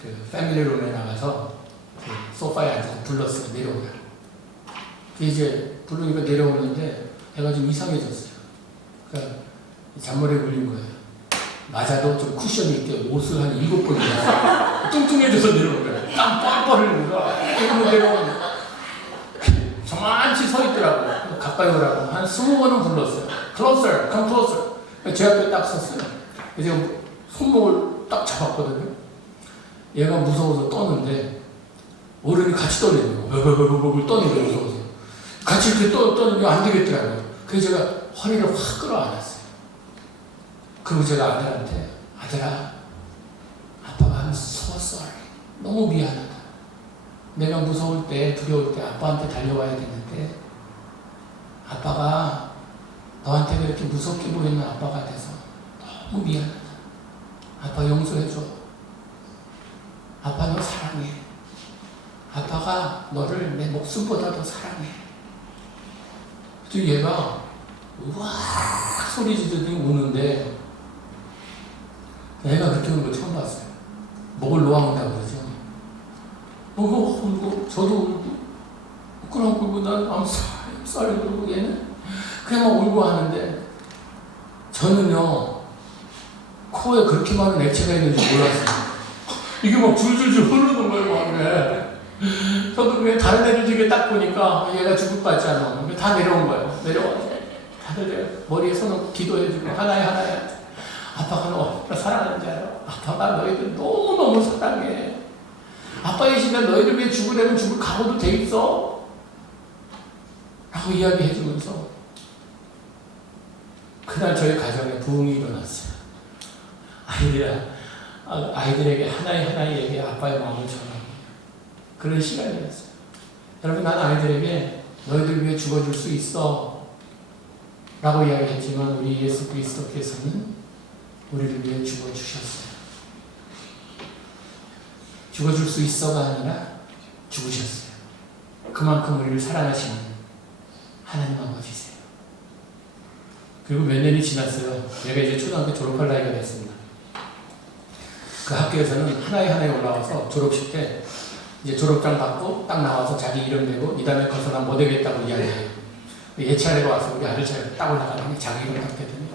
그 패밀리룸에 나가서 그 소파에 앉아서 불렀어요. 내려오라. 이제 부르니까 내려오는데 애가 좀 이상해졌어요. 그러니까 잔머리에 물린 거예요. 맞아도 좀 쿠션이 있게 옷을 한 7번 입었어요. 뚱뚱해져서 내려온 거예요. 땀 뻘뻘 흘리는 거야. 이러고 내려오면 저만치 서 있더라고요. 가까이 오라고. 한 20번은 불렀어요. Closer, come closer. 제 앞에 딱 섰어요. 제가 손목을 딱 잡았거든요. 얘가 무서워서 떠는데 어른이 같이 떠내는 거예요. 버버버버버 떠는 거예요. 무서워서. 같이 이렇게 떠는 게 안 되겠더라고요. 그래서 제가 허리를 확 끌어안았어요. 그리고 제가 아들한테 아들아 아빠가 I'm so sorry. 너무 미안하다. 내가 무서울 때 두려울 때 아빠한테 달려와야 되는데 아빠가 너한테 그렇게 무섭게 보이는 아빠가 돼서 너무 미안하다. 아빠 용서해줘. 아빠 너 사랑해. 아빠가 너를 내 목숨보다 더 사랑해. 그래서 얘가 우악 소리 지르더니 우는데 애가 그렇게 우는 거 처음 봤어요. 목을 놓아온다고 그러죠. 울고 저도 울고 그럼 울고 난 I'm sorry 그러고 얘는 그냥 막 울고 하는데 저는요 코에 그렇게 많은 액체가 있는지 몰랐어요. 이게 막 줄줄줄 흐르는 거예요. 막 저도 왜 다른 애들 중에 딱 보니까 얘가 죽을 것 같지 않아. 다 내려온 거예요. 내려와서 다들 머리에 손을 기도해주고 하나에 아빠가 너 사랑하는 줄 알아. 아빠가 너희들 너무너무 사랑해. 아빠의 시간 너희들 위해 죽으려면 죽을 각오도 돼 있어. 라고 이야기해주면서 그날 저희 가정에 부흥이 일어났어요. 아이들에게 하나에게 아빠의 마음을 전하고 그런 시간이었어요. 여러분 나는 아이들에게 너희들 위해 죽어줄 수 있어 라고 이야기했지만 우리 예수 그리스도께서는 우리를 위해 죽어주셨어요. 죽어줄 수 있어가 아니라 죽으셨어요. 그만큼 우리를 사랑하시는 하나님 아버지세요. 그리고 몇 년이 지났어요. 내가 이제 초등학교 졸업할 나이가 됐습니다. 그 학교에서는 하나에 올라와서 졸업식 때 이제 졸업장 받고 딱 나와서 자기 이름 대고 이 다음에 커서 난 뭐 되겠다고 이야기해요. 얘 차례가 와서 우리 아들 차례 딱 올라가더니 자기 이름 딱 대더니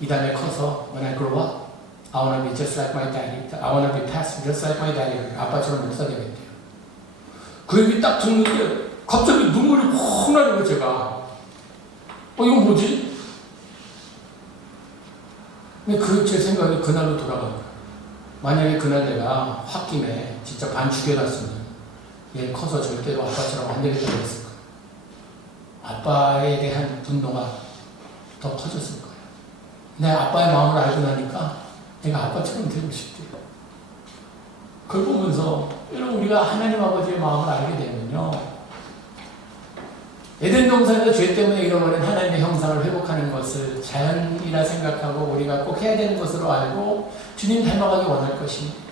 이 다음에 커서 when I grow up I wanna be just like my daddy. I wanna be pastor just like my daddy. 아빠처럼 목사 되겠대요. 그 얘기 딱 듣는데 갑자기 눈물이 훅 나는 거예요. 제가 이건 뭐지? 근데 제 생각이 그날로 돌아가요. 만약에 그날 내가 홧김에 진짜 반 죽여놨으면 얘 커서 절대로 아빠처럼 안 되겠다고 했을 거예요. 아빠에 대한 분노가 더 커졌을 거예요. 내 아빠의 마음을 알고 나니까 내가 아빠처럼 되고 싶대요. 그걸 보면서 여러분 우리가 하나님 아버지의 마음을 알게 되면요 에덴 동산에서 죄 때문에 잃어버린 하나님의 형상을 회복하는 것을 자연이라 생각하고 우리가 꼭 해야 되는 것으로 알고 주님 닮아가기 원할 것입니다.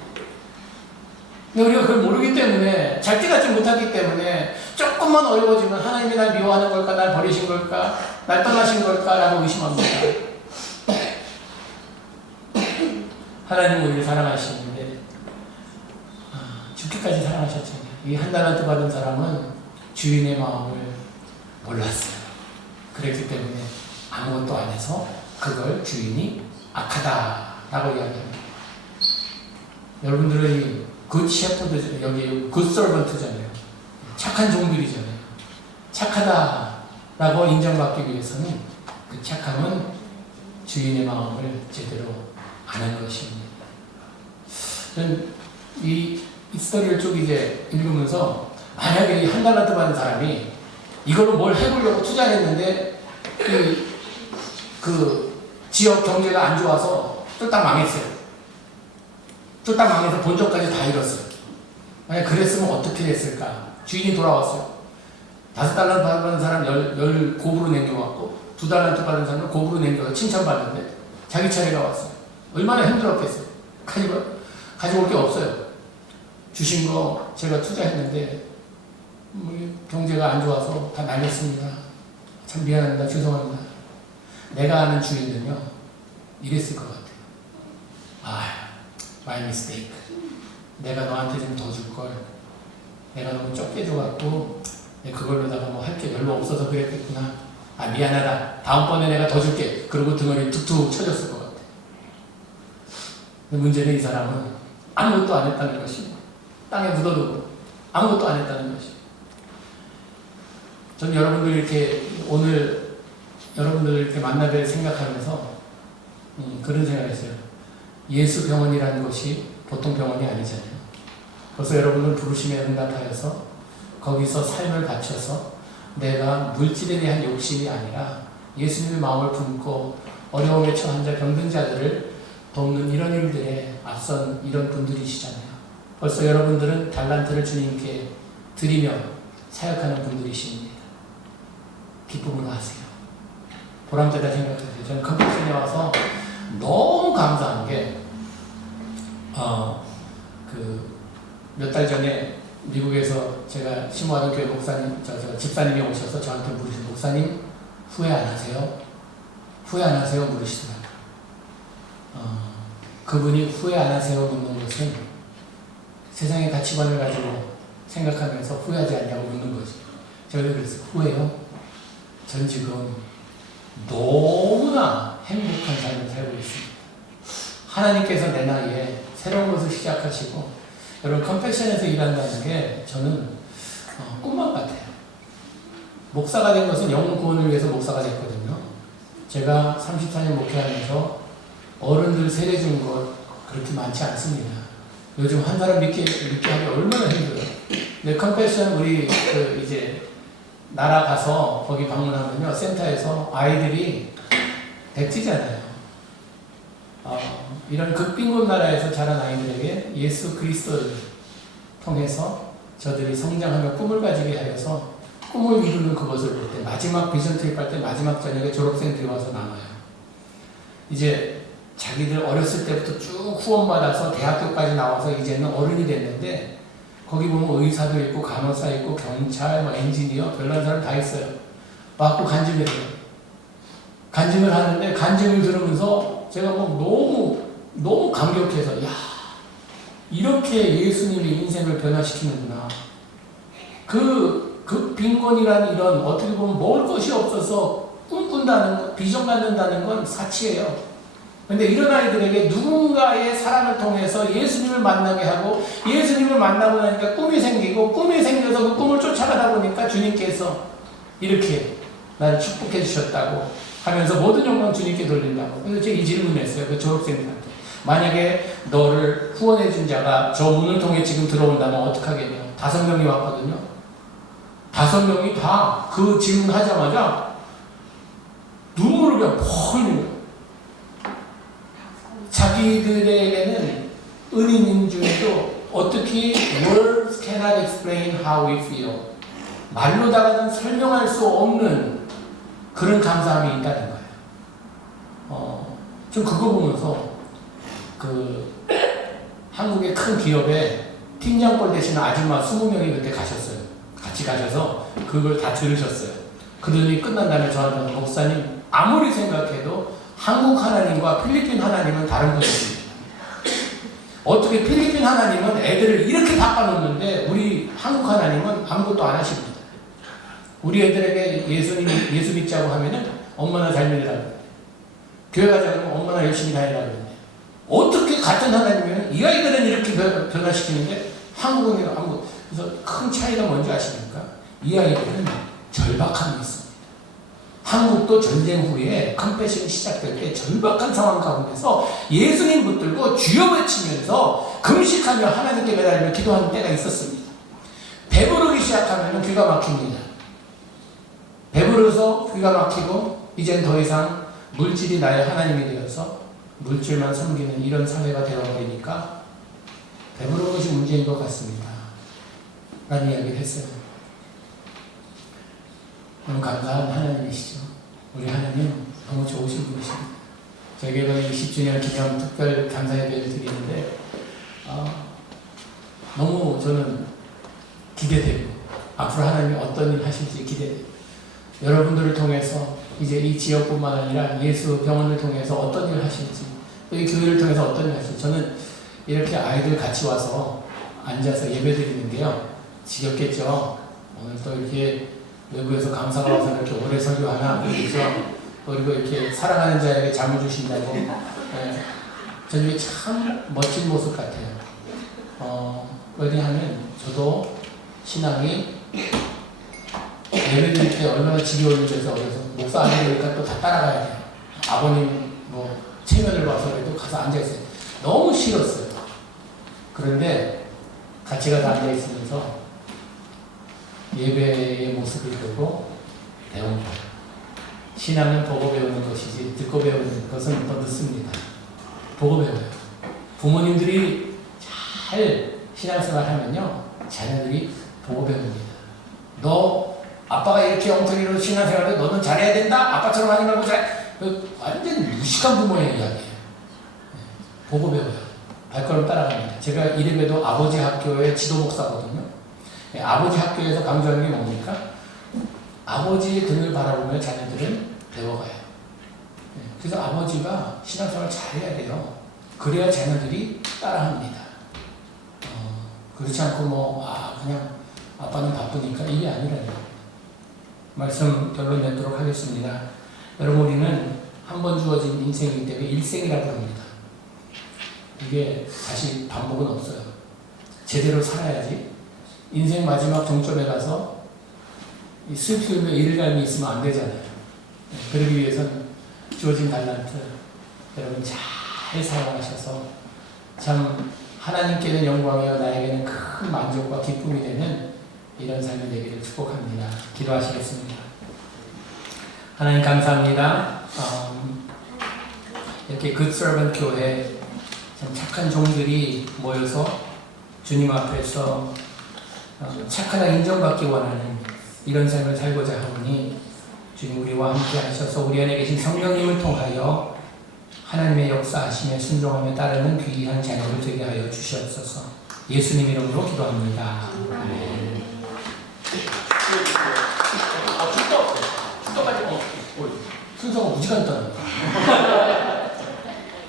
근데 우리가 그걸 모르기 때문에 잘 깨닫지 못하기 때문에 조금만 어려워지면 하나님이 날 미워하는 걸까, 날 버리신 걸까, 날 떠나신 걸까 라고 의심합니다. 하나님은 우리를 사랑하시는데 죽기까지 사랑하셨잖아요. 이 한 달란트 받은 사람은 주인의 마음을 몰랐어요. 그랬기 때문에 아무것도 안 해서 그걸 주인이 악하다라고 이야기합니다. 여러분들은 이 굿 셰퍼드, 여기 굿 서번트잖아요. 착한 종들이잖아요. 착하다라고 인정받기 위해서는 그 착함은 주인의 마음을 제대로 아는 것입니다. 저는 이 스토리를 쭉 이제 읽으면서 만약에 이 한 달란트 받은 사람이 이걸로 뭘 해보려고 투자했는데 그 지역 경제가 안 좋아서 쫄딱 망했어요. 쫄딱 망해서 본전까지 다 잃었어요. 만약 그랬으면 어떻게 됐을까? 주인이 돌아왔어요. 5달란트 받은 사람 10 곱으로 남겨왔고 2달란트 받은 사람은 곱으로 남겨서 칭찬받는데 자기 차례가 왔어요. 얼마나 힘들었겠어요. 가지고 올 게 없어요. 주신 거 제가 투자했는데 경제가 안 좋아서 다 날렸습니다. 참 미안합니다. 죄송합니다. 내가 아는 주인은요 이랬을 것 같아요. my mistake. 내가 너한테 좀 더 줄걸. 내가 너무 적게 줘갖고 그걸로다가 뭐 할 게 별로 없어서 그랬겠구나. 미안하다. 다음번에 내가 더 줄게. 그러고 등어리 툭툭 쳐줬을 것 같아. 근데 문제는 이 사람은 아무것도 안 했다는 것이 땅에 묻어두고 아무것도 안 했다는 것이. 전 여러분들 이렇게 오늘 여러분들 이렇게 만나뵐 생각하면서 그런 생각을 했어요. 예수 병원이라는 것이 보통 병원이 아니잖아요. 그래서 여러분들 부르심에 응답하여서 거기서 삶을 바쳐서 내가 물질에 대한 욕심이 아니라 예수님의 마음을 품고 어려움에 처한 자, 병든 자들을 돕는 이런 일들에 앞선 이런 분들이시잖아요. 벌써 여러분들은 달란트를 주님께 드리며 사역하는 분들이십니다. 기쁨으로 하세요. 보람되다 생각하세요. 저는 컴퓨터에 와서 너무 감사한 게 몇 달 전에 미국에서 제가 심호하던 교회 목사님, 집사님이 오셔서 저한테 물으시는 목사님 후회 안 하세요? 후회 안 하세요? 물으시더라고요. 그분이 후회 안 하세요? 묻는 것은 세상의 가치관을 가지고 생각하면서 후회하지 않냐고 묻는 거지. 제가 그랬어요. 후회요? 전 지금 너무나 행복한 삶을 살고 있습니다. 하나님께서 내 나이에 새로운 것을 시작하시고 여러분 컴패션에서 일한다는 게 저는 꿈만 같아요. 목사가 된 것은 영혼 구원을 위해서 목사가 됐거든요. 제가 34년 목회하면서 어른들 세례 준 것 그렇게 많지 않습니다. 요즘 한 사람 믿게 하기 얼마나 힘들어요. 근데 컴패션 우리 이제 나라 가서 거기 방문하면요 센터에서 아이들이 백지잖아요. 이런 극빈곤 나라에서 자란 아이들에게 예수 그리스도를 통해서 저들이 성장하며 꿈을 가지게 하여서 꿈을 이루는 그것을 볼 때 마지막 비전 투입할 때 마지막 저녁에 졸업생들이 와서 나와요. 이제 자기들 어렸을 때부터 쭉 후원받아서 대학교까지 나와서 이제는 어른이 됐는데 거기 보면 의사도 있고 간호사 있고 경찰, 엔지니어 별난 사람 다 있어요. 와갖고 간증을 해요. 간증을 하는데 간증을 들으면서 제가 너무 감격해서 이렇게 예수님이 인생을 변화시키는구나. 그 빈곤이라는 이런 어떻게 보면 먹을 것이 없어서 꿈꾼다는 것, 비전 갖는다는 건 사치예요. 근데 이런 아이들에게 누군가의 사랑을 통해서 예수님을 만나게 하고 예수님을 만나고 나니까 꿈이 생기고 꿈이 생겨서 그 꿈을 쫓아가다 보니까 주님께서 이렇게 나를 축복해 주셨다고 하면서 모든 영광 주님께 돌린다고. 그래서 제가 이 질문을 했어요. 그 졸업생들한테. 만약에 너를 후원해 준 자가 저 문을 통해 지금 들어온다면 어떡하겠냐. 5명이 왔거든요. 5명이 다 그 질문 하자마자 눈물을 그냥 펄 흘린 거예요. 자기들에게는 은인인 중에도 어떻게 words cannot explain how we feel. 말로다가는 설명할 수 없는 그런 감사함이 있다는 거예요. 좀 그거 보면서 그 한국의 큰 기업에 팀장뻘 되시는 아줌마 20명이 그때 가셨어요. 같이 가셔서 그걸 다 들으셨어요. 그러더니 끝난 다음에 저한테 목사님, 아무리 생각해도 한국 하나님과 필리핀 하나님은 다른 분이십니다. 어떻게 필리핀 하나님은 애들을 이렇게 바꿔놓는데 우리 한국 하나님은 아무것도 안 하십니다. 우리 애들에게 예수 믿자고 하면은 엄마나 잘 믿으라고, 교회 가자고 하면 엄마나 열심히 다니라고 그러는데, 어떻게 같은 하나님이면 이 아이들은 이렇게 변화시키는데 한국은 아무. 그래서 큰 차이가 뭔지 아십니까? 이 아이들은 절박함이 있습니다. 한국도 전쟁 후에 컴패션이 시작될 때 절박한 상황 가운데서 예수님 붙들고 주여 외치면서 금식하며 하나님께 매달리며 기도하는 때가 있었습니다. 배부르기 시작하면 귀가 막힙니다. 배부르서 귀가 막히고 이젠 더 이상 물질이 나의 하나님이 되어서 물질만 섬기는 이런 사회가 되어버리니까 배부른 것이 문제인 것 같습니다. 라는 이야기를 했어요. 너무 감사한 하나님이시죠. 우리 하나님 너무 좋으신 분이십니다. 저희가 이번에 20주년 기념 특별 감사 예배를 드리는데 너무 저는 기대되고 앞으로 하나님이 어떤 일 하실지 기대되고, 여러분들을 통해서 이제 이 지역뿐만 아니라 예수 병원을 통해서 어떤 일을 하실지, 또 이 교회를 통해서 어떤 일을 하실지. 저는 이렇게 아이들 같이 와서 앉아서 예배 드리는 게요, 지겹겠죠. 오늘 또 이렇게 외부에서 강사가 와서 이렇게 오래 설교하나, 그래서 그리고 이렇게 사랑하는 자에게 잠을 주신다고. 저는 이게 참 멋진 모습 같아요. 왜냐하면 저도 신앙이 예배 드릴 때 얼마나 지겨운지 그래서 목사 안 되니까 또 다 따라가야 돼요. 아버님 뭐 체면을 봐서라도 가서 앉아있어요. 너무 싫었어요. 그런데 같이 가서 앉아있으면서 예배의 모습을 보고 배운 거예요. 신앙은 보고 배우는 것이지 듣고 배우는 것은 더 늦습니다. 보고 배워요. 부모님들이 잘 신앙생활 하면요, 자녀들이 보고 배웁니다. 너 아빠가 이렇게 엉터리로 신앙생활을 너는 잘해야 된다. 아빠처럼 하지 말고 잘. 완전 무식한 부모의 이야기예요. 보고 배워요. 발걸음 따라갑니다. 제가 이름에도 아버지 학교의 지도 목사거든요. 아버지 학교에서 강조하는 게 뭡니까? 아버지의 등을 바라보며 자녀들은 배워가요. 그래서 아버지가 신앙생활을 잘해야 돼요. 그래야 자녀들이 따라합니다. 그렇지 않고 그냥 아빠는 바쁘니까 이게 아니라요. 말씀 결론 맺도록 하겠습니다. 여러분, 우리는 한 번 주어진 인생이기 때문에 일생이라고 합니다. 이게 다시 반복은 없어요. 제대로 살아야지. 인생 마지막 종점에 가서 슬픔에 일감이 있으면 안 되잖아요. 그러기 위해서는 주어진 달란트 여러분 잘 사용하셔서 참 하나님께는 영광이요 나에게는 큰 만족과 기쁨이 되는 이런 삶이 되기를 축복합니다. 기도하시겠습니다. 하나님 감사합니다. 이렇게 굿서번트 교회 참 착한 종들이 모여서 주님 앞에서 착하다 인정받기 원하는 이런 삶을 살고자 하오니 주님 우리와 함께 하셔서 우리 안에 계신 성령님을 통하여 하나님의 역사하심에 순종하며 따르는 귀한 자녀를 되게 하여 주시옵소서. 예수님 이름으로 기도합니다. 아멘. 축도까지 순서가 무지간 떠납니다.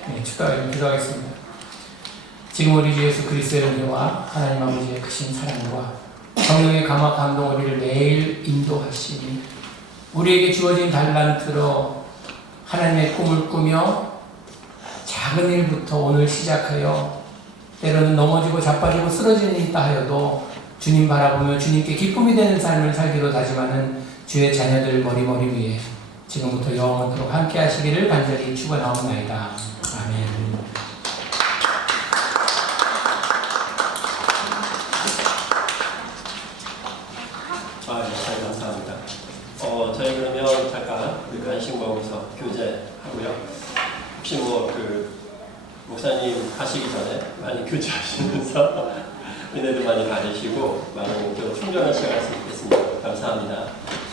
네, 축도하여 기도하겠습니다. 지금 우리 주 예수 그리스도의 은혜와 하나님 아버지의 크신 사랑과 성령의 감화 감동 우리를 매일 인도하시니 우리에게 주어진 달란트로 하나님의 꿈을 꾸며 작은 일부터 오늘 시작하여 때로는 넘어지고 자빠지고 쓰러지는 일이 있다 하여도 주님 바라보며 주님께 기쁨이 되는 삶을 살기로 다짐하는 주의 자녀들 머리머리 위에 지금부터 영원토록 함께 하시기를 간절히 축원하옵나이다. 아멘. 잘 감사합니다. 저희 그러면 잠깐 간식 먹으면서 교제하고요. 혹시 목사님 가시기 전에 많이 교제하시면서 은혜도 많이 받으시고 많은 좀 충전한 시간을 할 수 있겠습니다. 하겠습니다. 감사합니다.